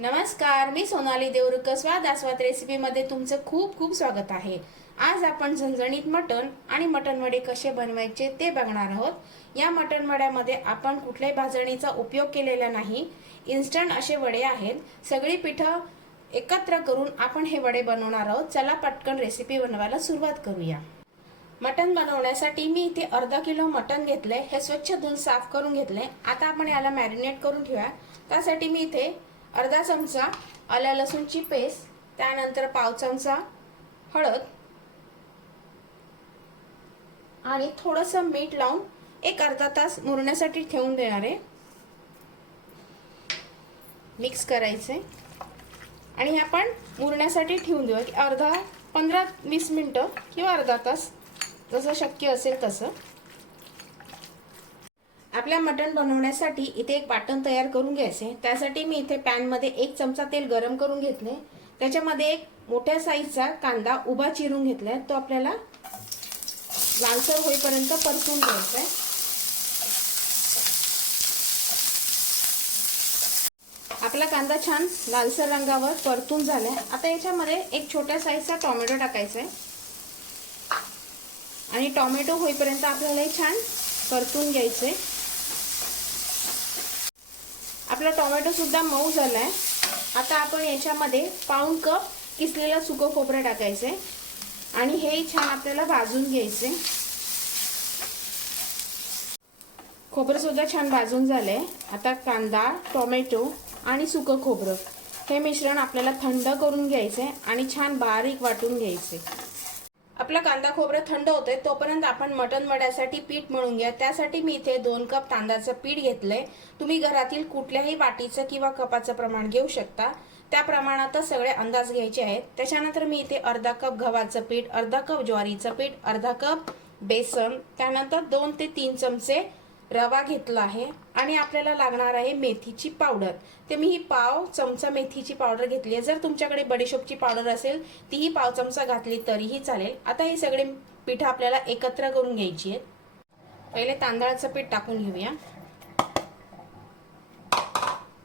नमस्कार मी सोनाली देवरुक स्वाद आस्वाद रेसिपीमध्ये तुमचं खूप खूप स्वागत आहे. आज आपण झणझणीत मटण आणि मटण वडे कसे बनवायचे ते बघणार आहोत. या मटण वड्यामध्ये आपण कुठल्याही भाजणीचा उपयोग केलेला नाही. इन्स्टंट असे वडे आहेत. सगळी पिठं एकत्र करून आपण हे वडे बनवणार आहोत. चला पटकन रेसिपी बनवायला सुरुवात करूया. मटण बनवण्यासाठी मी इथे अर्धा किलो मटण घेतलंय. हे स्वच्छ धुवून साफ करून घेतलंय. आता आपण याला मॅरिनेट करून ठेवूया. त्यासाठी मी इथे अर्धा चमचा आल्या लसूणची पेस्ट त्यानंतर पाव चमचा हळद आणि थोडंसं मीठ लावून एक अर्धा तास मुरण्यासाठी ठेवून देणार आहे. मिक्स करायचे. आणि हे आपण मुरण्यासाठी ठेवून देऊ की अर्धा पंधरा वीस मिनटं किंवा अर्धा तास जसं शक्य असेल तसं. आपल्या मटण बनवण्यासाठी इथे एक वाटण तयार करून घ्यायचे. त्यासाठी मी इथे पॅनमध्ये एक चमचा तेल गरम करून घेतले. त्याच्यामध्ये एक मोठ्या साईजचा कांदा उभा चिरून घेतलाय. तो आपल्याला लालसर होईपर्यंत परतून घ्यायचा आहे. आपला कांदा छान लालसर रंगावर परतून झालाय. आता याच्यामध्ये एक छोट्या साईजचा टोमॅटो टाकायचा आहे. आणि टोमॅटो होईपर्यंत आपल्याला हे छान परतून घ्यायचे आपला टोमॅटो सुद्धा मऊ झालाय. आता आपण याच्यामध्ये पाऊण कप किसलेलं सुकं खोबरं टाकायचे आणि हे छान आपल्याला भाजून घ्यायचे खोबरंसुद्धा छान भाजून झालंय. आता कांदा टोमॅटो आणि सुकं खोबरं हे मिश्रण आपल्याला थंड करून घ्यायचे आणि छान बारीक वाटून घ्यायचे आपला कांदा खोबरं थंड होतंय तोपर्यंत आपण मटण वड्यासाठी पीठ मळून घ्या. त्यासाठी मी इथे दोन कप तांदळाचं पीठ घेतलंय. तुम्ही घरातील कुठल्याही वाटीचं किंवा कपाचं प्रमाण घेऊ शकता. त्या प्रमाणातच सगळे अंदाज घ्यायचे आहेत. त्याच्यानंतर मी इथे अर्धा कप गव्हाचं पीठ अर्धा कप ज्वारीचं पीठ अर्धा कप बेसन त्यानंतर दोन ते तीन चमचे रवा घेतला आहे आणि आपल्याला लागणार आहे मेथीची पावडर. ते मी ही पाव चमचा मेथीची पावडर घेतली आहे. जर तुमच्याकडे बडीशोपची पावडर असेल तीही पाव चमचा घातली तरीही चालेल. आता हे सगळे पीठ आपल्याला एकत्र करून घ्यायची आहेत. पहिले तांदळाचं पीठ टाकून घेऊया.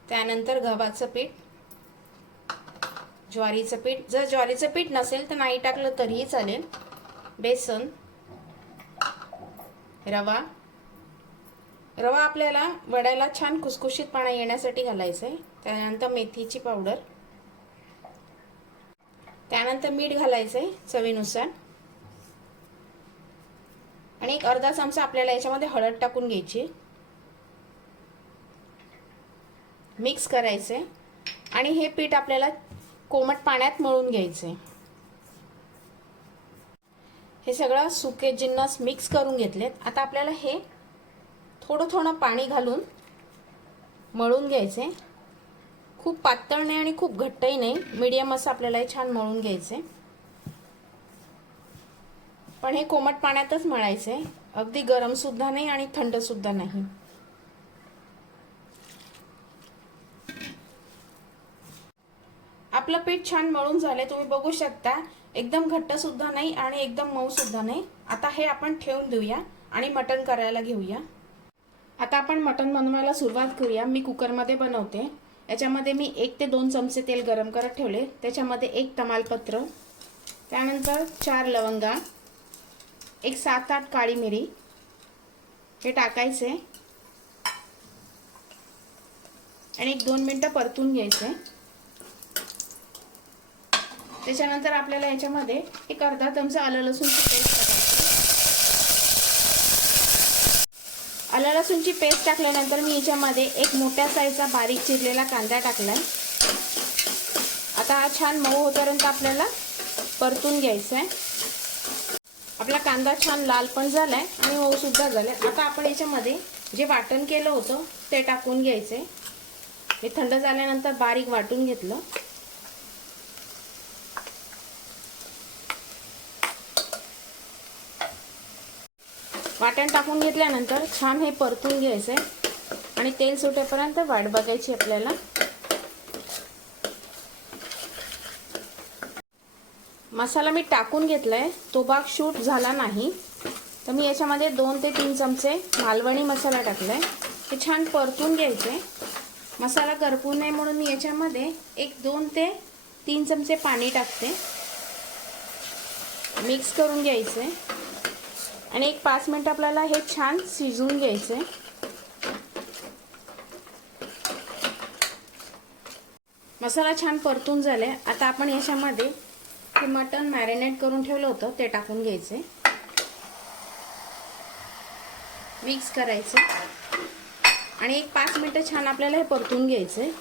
त्यानंतर गव्हाचं पीठ ज्वारीचं पीठ. जर ज्वारीचं पीठ नसेल तर नाही टाकलं तरीही चालेल. बेसन रवा रवा आपल्याला वड्याला छान खुसखुशीत खुसखुशीतपणा येण्यासाठी घालायचं आहे. त्यानंतर मेथीची पावडर. त्यानंतर मीठ घालायचं आहे चवीनुसार. आणि एक अर्धा चमचा आपल्याला याच्यामध्ये हळद टाकून घ्यायची मिक्स करायचे आणि हे पीठ आपल्याला कोमट पाण्यात मळून घ्यायचे हे सगळं सुके जिन्नस मिक्स करून घेतलेत. आता आपल्याला हे थोडं थोडं पाणी घालून मळून घ्यायचे. खूप पातळ नाही आणि खूप घट्टही नाही. मीडियम असं आपल्याला हे छान मळून घ्यायचे. पण हे कोमट पाण्यातच मळायचे. अगदी गरमसुद्धा नाही आणि थंडसुद्धा नाही. आपलं पीठ छान मळून झालंय. तुम्ही बघू शकता. एकदम घट्ट सुद्धा नाही आणि एकदम मऊ सुद्धा नाही. आता हे आपण ठेवून देऊया आणि मटण करायला घेऊया. आता आपण मटण बनवायला सुरुवात करूया. मी कुकरमध्ये बनवते. याच्यामध्ये मी एक ते दोन चमचे तेल गरम करत ठेवले. त्याच्यामध्ये एक तमालपत्र त्यानंतर चार लवंगा एक सात आठ काळी मिरी हे टाकायचे. आणि एक दोन मिनटं परतून घ्यायचे. त्याच्यानंतर आपल्याला याच्यामध्ये एक अर्धा चमचा आलं लसूणची पेस्ट टाकायची. आला लसूणची पेस्ट टाकल्यानंतर मी याच्यामध्ये एक मोठ्या साईजचा बारीक चिरलेला कांदा टाकलाय. आता हा छान मऊ होतपर्यंत आपल्याला परतून घ्यायचा आहे आपला कांदा छान लाल पण झालाय आणि मऊसुद्धा झाला झालाय. आता आपण याच्यामध्ये जे वाटण केलं होतं ते टाकून घ्यायचे हे थंड झाल्यानंतर बारीक वाटून घेतलं. वाटण टाकून घेतल्यानंतर छान हे परतून घ्यायचे आणि तेल सुटेपर्यंत वाट बघायची आपल्याला. मसाला मी टाकून घेतलाय. तो भाग शूट झाला नाही. तर मी याच्यामध्ये दोन ते तीन चमचे मालवणी मसाला टाकलाय. हे छान परतून घ्यायचे मसाला करपू नये म्हणून मी याच्यामध्ये एक दोन ते तीन चमचे पाणी टाकते. मिक्स करून घ्यायचे आणि एक पाच मिनिट आपल्याला हे छान शिजवून घ्यायचे मसाला छान परतून झालाय. आता आपण याच्यामध्ये हे मटण मॅरिनेट करून ठेवलं होतं ते टाकून घ्यायचे मिक्स करायचं आणि एक पाच मिनटं छान आपल्याला हे परतून घ्यायचे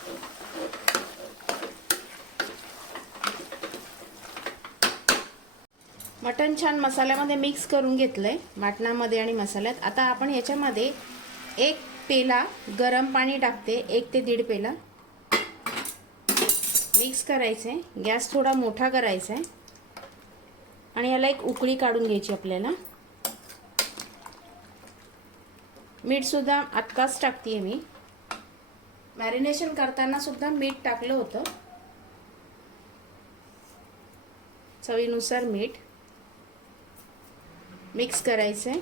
मटण छान मसाल्यामध्ये मिक्स करून घेतलंय मटणामध्ये आणि मसाल्यात. आता आपण याच्यामध्ये एक पेला गरम पाणी टाकते एक ते दीड पेला. मिक्स करायचे गॅस थोडा मोठा करायचा आहे आणि याला एक उकळी काढून घ्यायची आपल्याला. मीठसुद्धा आत्ताच टाकते मी. मॅरिनेशन करताना सुद्धा मीठ टाकलं होतं. चवीनुसार मीठ. मिक्स करायचं आहे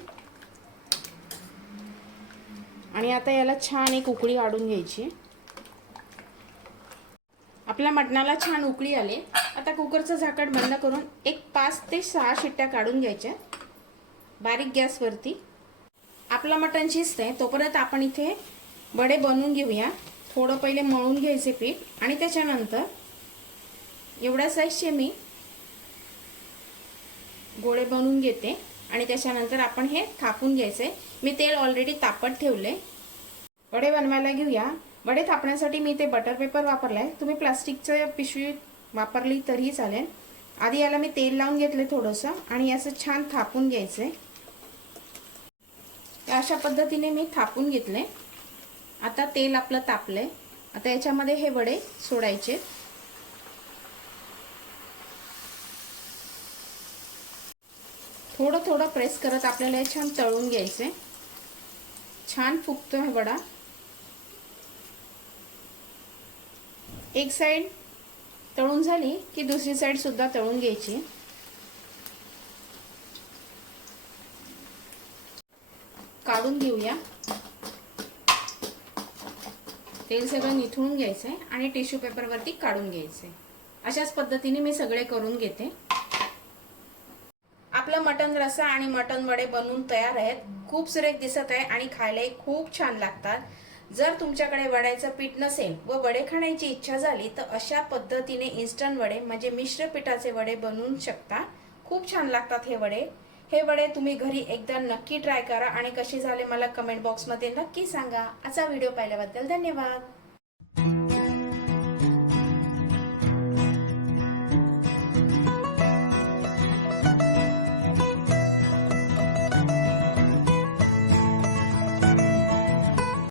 आणि आता याला छान एक उकळी काढून घ्यायची. आपल्या मटणाला छान उकळी आली. आता कुकरचं झाकण बंद करून एक पाच ते सहा शिट्ट्या काढून घ्यायच्या. बारीक गॅसवरती. आपला मटण शिजतंय. तोपर्यंत आपण इथे वडे बनवून घेऊया. थोडं पहिले मळून घ्यायचे पीठ आणि त्याच्यानंतर एवढ्या साईजचे मी गोळे बनवून घेते. आणि त्याच्यानंतर आपण हे थापून घ्यायचे. मी तेल ऑलरेडी तापत ठेवले. वडे बनवायला घेऊया. वडे थापण्यासाठी मी ते बटर पेपर वापरलाय. तुम्ही प्लास्टिकचं पिशवी वापरली तरीही चालेल. आधी याला मी तेल लावून घेतले थोडंसं आणि याचं छान थापून घ्यायचंय अशा पद्धतीने मी थापून घेतले. आता तेल आपलं तापलंय. आता याच्यामध्ये हे वडे सोडायचे. थोडं थोडं प्रेस करत आपल्याला हे छान तळून घ्यायचे. छान फुगतो आहे वडा. एक साईड तळून झाली की दुसरी साईड सुद्धा तळून घ्यायची. काढून घेऊया. तेल सगळं निथळून घ्यायचंय आणि टिश्यू पेपरवरती काढून घ्यायचंय. अशाच पद्धतीने मी सगळे करून घेते. आपलं मटन रसा आणि मटन वडे बनवून तयार आहेत. खूप सुरेख दिसत आहे आणि खायलाही खूप छान लागतात. जर तुमच्याकडे वड्याचं पीठ नसेल व वडे खाण्याची इच्छा झाली तर अशा पद्धतीने इन्स्टंट वडे म्हणजे मिश्र पिठाचे वडे बनवू शकता. खूप छान लागतात हे वडे. हे वडे तुम्ही घरी एकदा नक्की ट्राय करा आणि कसे झाले मला कमेंट बॉक्समध्ये नक्की सांगा. असा व्हिडिओ पाहिल्याबद्दल धन्यवाद.